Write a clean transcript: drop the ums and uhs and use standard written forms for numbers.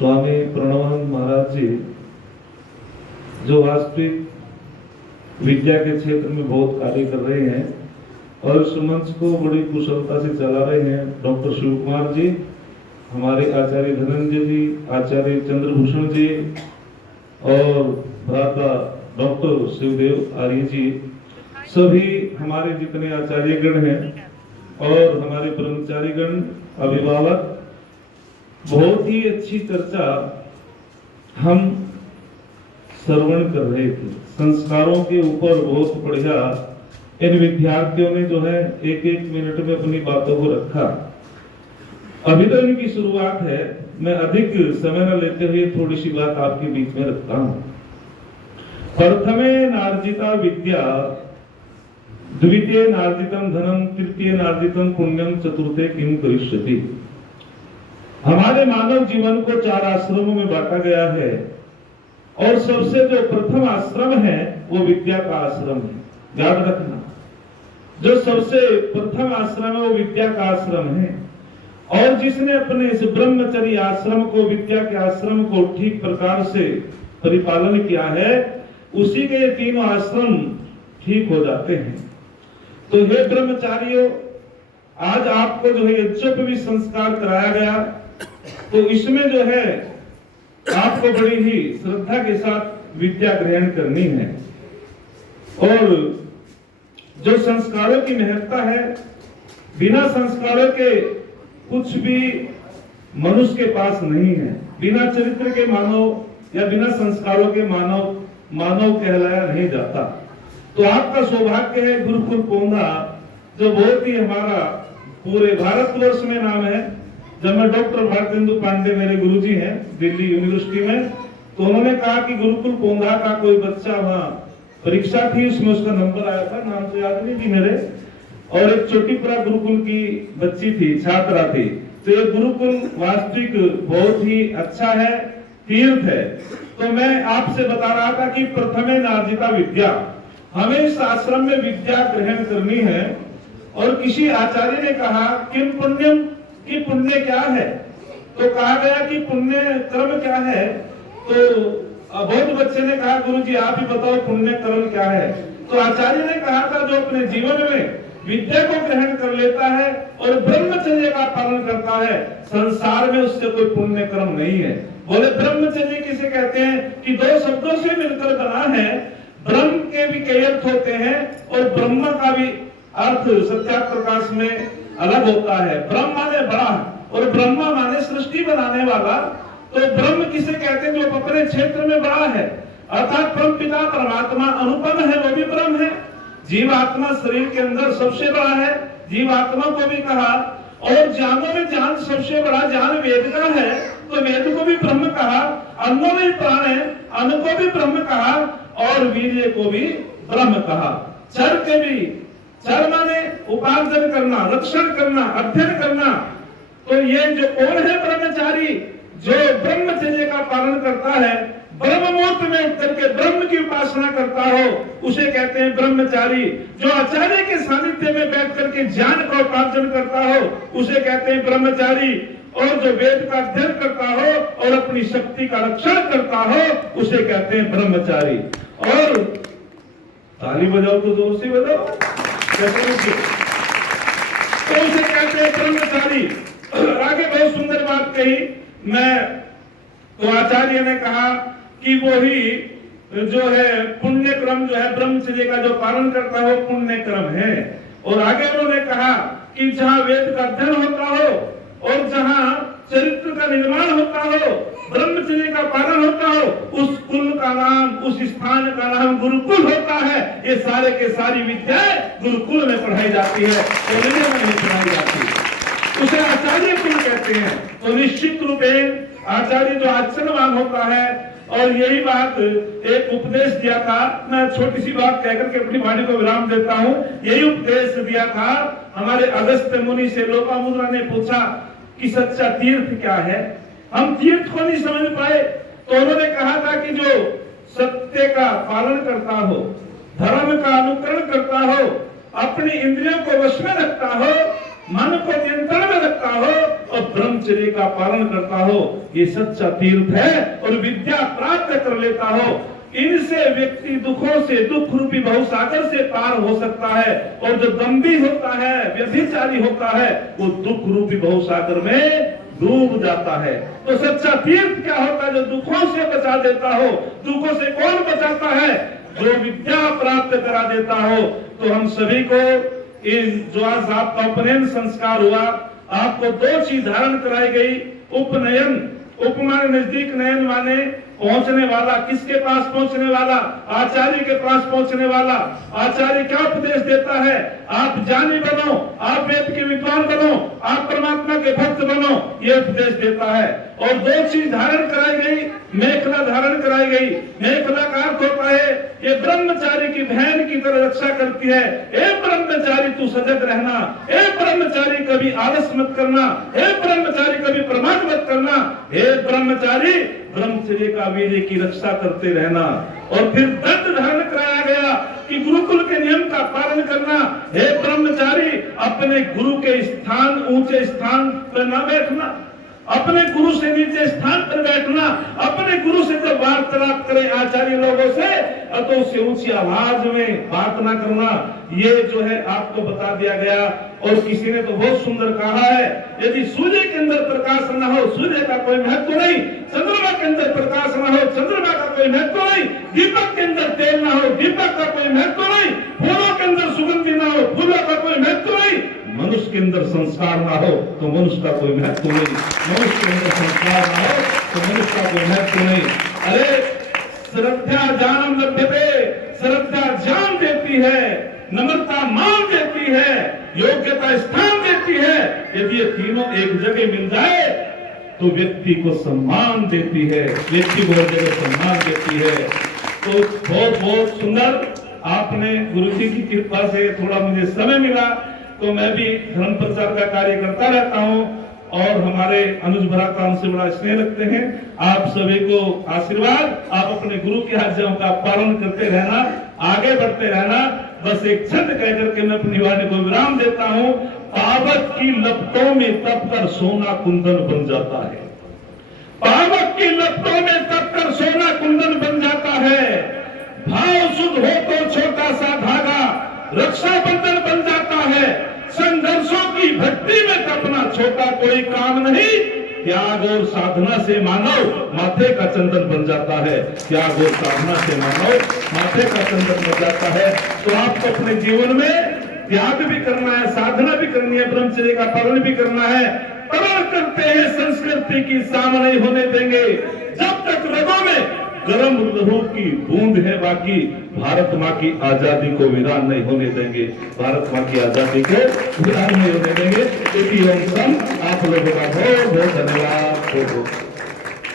स्वामी प्रणवानंद महाराज जी जो वास्तविक विद्या के क्षेत्र में बहुत कार्य कर रहे हैं और इस मंच को बड़ी कुशलता से चला रहे हैं। डॉक्टर शिव कुमार जी, हमारे आचार्य धनंजय जी, आचार्य चंद्रभूषण जी और भ्राता डॉक्टर शिवदेव आर्य जी, सभी हमारे जितने आचार्यगण हैं और हमारे ब्रह्मचारीगण, अभिभावक, बहुत ही अच्छी चर्चा हम श्रवण कर रहे थे। संस्कारों के ऊपर बहुत बढ़िया इन विद्यार्थियों ने जो है एक एक मिनट में अपनी बातों को रखा। अभी तो इनकी शुरुआत है, मैं अधिक समय न लेते हुए थोड़ी सी बात आपके बीच में रखता हूं। प्रथमे नार्जिता विद्या, द्वितीय नार्जितम धनम, तृतीय नार्जितम पुण्यम, चतुर्थे किम करिष्यति। हमारे मानव जीवन को 4 आश्रमों में बांटा गया है और सबसे जो प्रथम आश्रम है वो विद्या का आश्रम है। याद रखना, जो सबसे प्रथम आश्रम है वो विद्या का आश्रम है। और जिसने अपने इस ब्रह्मचर्य आश्रम को, विद्या के आश्रम को ठीक प्रकार से परिपालन किया है, उसी के ये तीनों आश्रम ठीक हो जाते हैं। तो हे ब्रह्मचारियों, आज आपको जो है यज्ञोपवीत संस्कार कराया गया, तो इसमें जो है आपको बड़ी ही श्रद्धा के साथ विद्या ग्रहण करनी है। और जो संस्कारों की महत्ता है, बिना संस्कारों के कुछ भी मनुष्य के पास नहीं है। बिना चरित्र के मानव या बिना संस्कारों के मानव कहलाया नहीं जाता। तो आपका सौभाग्य है गुरुकुल पोंधा, जो बहुत ही हमारा पूरे भारतवर्ष में नाम है। जब मैं डॉक्टर भारतेंदु पांडे मेरे गुरुजी हैं दिल्ली यूनिवर्सिटी में, तो उन्होंने कहा कि गुरुकुल पोंधा का कोई बच्चा, वहां परीक्षा थी, उसमें उसका नंबर आया था, नाम तो याद नहीं थी मेरे, और एक चोटीपुरा गुरुकुल की बच्ची थी, छात्रा थी। तो ये गुरुकुल वास्तविक बहुत ही अच्छा है, तीर्थ है। तो मैं आपसे बता रहा था कि प्रथमे नार्जिता विद्या, हमें इस आश्रम में विद्या ग्रहण करनी है। और किसी आचार्य ने कहा कि पुण्यम, कि पुण्य क्या है? तो कहा गया कि पुण्य कर्म क्या है? तो बहुत बच्चे ने कहा गुरुजी आप ही बताओ पुण्य कर्म क्या है? तो आचार्य ने कहा था जो अपने जीवन में विद्या को ग्रहण कर लेता है और ब्रह्मचर्य का पालन करता है, संसार में उससे कोई पुण्य कर्म नहीं है। बोले ब्रह्मचर्य किसे कहते हैं? कि 2 शब्दों से मिलकर बना है। ब्रह्म के भी कई अर्थ होते हैं और ब्रह्म का भी अर्थ सत्यार्थ प्रकाश में अलग होता है। ब्रह्म माने बड़ा और ब्रह्मा माने सृष्टि बनाने वाला। तो ब्रह्म किसे कहते हैं? जो अपने क्षेत्र में बड़ा है, अर्थात परम पिता परमात्मा अनुपम है, वो भी ब्रह्म है। जीवात्मा शरीर के अंदर सबसे बड़ा है, जीवात्मा को भी कहा। और जानों में जान सबसे बड़ा जान वेद का है, तो वेद को भी ब्रह्म कहा। अन्नों में प्राण है, अन्न को भी ब्रह्म कहा और वीर्य को भी ब्रह्म कहा। चर के भी, चर माने उपार्जन करना, रक्षण करना, अध्ययन करना। तो ये जो कौन है ब्रह्मचारी? जो ब्रह्मचर्य का पालन करता है, ब्रह्म मुहूर्त में उठ करके ब्रह्म की उपासना करता हो, उसे कहते हैं ब्रह्मचारी। जो आचार्य के सानिध्य में बैठ करके ज्ञान का उपार्जन करता हो, उसे कहते हैं ब्रह्मचारी। और जो वेद का अध्ययन करता हो और अपनी शक्ति का रक्षण करता हो, उसे कहते हैं ब्रह्मचारी। और ताली बजाओ तो जोर से बजाओ, तो उसे कहते हैं ब्रह्मचारी। आगे बहुत सुंदर बात कही मैं, तो आचार्य ने कहा कि वो ही जो है पुण्य क्रम जो है ब्रह्मचर्य का जो पालन करता है वो पुण्य क्रम है। और आगे उन्होंने कहा कि जहाँ वेद का अध्ययन होता हो और जहाँ चरित्र का निर्माण होता हो, ब्रह्मचर्य का पालन होता हो, उस कुल का नाम, उस स्थान का नाम गुरुकुल होता है। ये सारे के सारी विद्याएं गुरुकुल में पढ़ाई जाती है, कॉलेजों में नहीं पढ़ाई जाती। उसे आचार्य कुल कहते हैं। तो निश्चित रूप में आचार्य जो आचरणवान होता है, और यही बात एक उपदेश दिया था, मैं छोटी सी बात कहकर के अपनी वाणी को विराम देता हूँ। यही उपदेश दिया था हमारे अगस्त्य मुनि से। लोपामुद्रा ने पूछा कि सच्चा तीर्थ क्या है? हम तीर्थ को नहीं समझ पाए, तो उन्होंने कहा था कि जो सत्य का पालन करता हो, धर्म का अनुकरण करता हो, अपनी इंद्रियों को वश में रखता हो, मन को नियंत्रण में रखता हो और ब्रह्मचर्य का पालन करता हो, ये सच्चा तीर्थ है और विद्या प्राप्त कर लेता हो। इनसे व्यक्ति दुखों से, दुख रूपी भवसागर से पार हो सकता है। और जो दंभी होता है, व्यभिचारी होता है, वो दुख रूपी भवसागर में डूब जाता है। तो सच्चा तीर्थ क्या होता है? जो दुखों से बचा देता हो। दुखों से कौन बचाता है? जो विद्या प्राप्त करा देता हो। तो हम सभी को इन जो आज आपका उपनयन संस्कार हुआ, आपको 2 चीज धारण कराई गई। उपनयन, उपमान नजदीक, नयन माने पहुंचने वाला। किसके पास पहुंचने वाला? आचार्य के पास पहुंचने वाला। आचार्य क्या उपदेश देता है? आप ज्ञानी बनो, आप वेद के विद्वान बनो, आप परमात्मा के भक्त बनो, ये उपदेश देता है। और 2 चीज धारण कराई गई। मेखला धारण कराई गई। मेखला का अर्थ होता है ये ब्रह्मचारी की बहन की तरह रक्षा करती है। ए ब्रह्मचारी तू सजग रहना, ए ब्रह्मचारी कभी आलस मत करना, हे ब्रह्मचारी कभी प्रमाद मत करना, हे ब्रह्मचारी ब्रह्मचर्य का वीर्य की रक्षा करते रहना। और फिर दंड धारण कराया गया कि गुरुकुल के नियम का पालन करना। हे ब्रह्मचारी अपने गुरु के स्थान, ऊंचे स्थान पर न बैठना, अपने गुरु से नीचे स्थान पर बैठना। अपने गुरु से जब वार्तालाप करे आचार्य लोगों से, तो उससे ऊंची आवाज में बात ना करना। ये जो है आपको बता दिया गया। और किसी ने तो बहुत सुंदर कहा है, यदि सूर्य के अंदर प्रकाश न हो, सूर्य का कोई महत्व नहीं। चंद्रमा के अंदर प्रकाश न हो, चंद्रमा का कोई महत्व नहीं। दीपक के अंदर तेल न हो, दीपक का कोई महत्व नहीं। फूलों के अंदर सुगंधि न हो, फूलों का कोई महत्व नहीं। मनुष्य के अंदर संस्कार ना हो तो मनुष्य का कोई महत्व नहीं। मनुष्य के अंदर संस्कार ना हो तो मनुष्य का कोई महत्व नहीं। अरे श्रद्धा ज्ञानम लभ्यते, श्रद्धा ज्ञान देती है, नम्रता मान देती है, योग्यता स्थान देती है। यदि ये तीनों एक जगह मिल जाए तो व्यक्ति को सम्मान देती है, व्यक्ति को हर जगह सम्मान देती है। तो बहुत बहुत सुंदर, आपने गुरु जी की कृपा से थोड़ा मुझे समय मिला तो मैं भी धर्म प्रचार का कार्य करता रहता हूँ। और हमारे अनुज भ्राता हमसे बड़ा स्नेह रखते हैं। आप सभी को आशीर्वाद, आप अपने गुरु की आज्ञाओं का पालन करते रहना, आगे बढ़ते रहना। बस एक छंद कह करके मैं अपनी वाणी को विराम देता हूँ। पावक की लपटों में तप कर सोना कुंदन बन जाता है। पावक की लपटों में तप कर सोना कुंदन बन जाता है। भाव शुद्ध हो तो छोटा सा धागा रक्षा बंधन बन जाता है। संघर्षों की भक्ति में कपना छोटा कोई काम नहीं। त्याग और साधना से मानव माथे का चंदन बन जाता है। त्याग और साधना से मानव माथे का चंदन बन जाता है। तो आपको अपने जीवन में त्याग भी करना है, साधना भी करनी है, ब्रह्मचर्य का पालन भी करना है। पालन करते हैं संस्कृति की साम नहीं होने देंगे। जब तक रगों में गरम लहू की बूंद है बाकी, भारत माँ की आजादी को वीरान नहीं होने देंगे। भारत माँ की आजादी को वीरान नहीं होने देंगे। आप लोगों का बहुत बहुत धन्यवाद।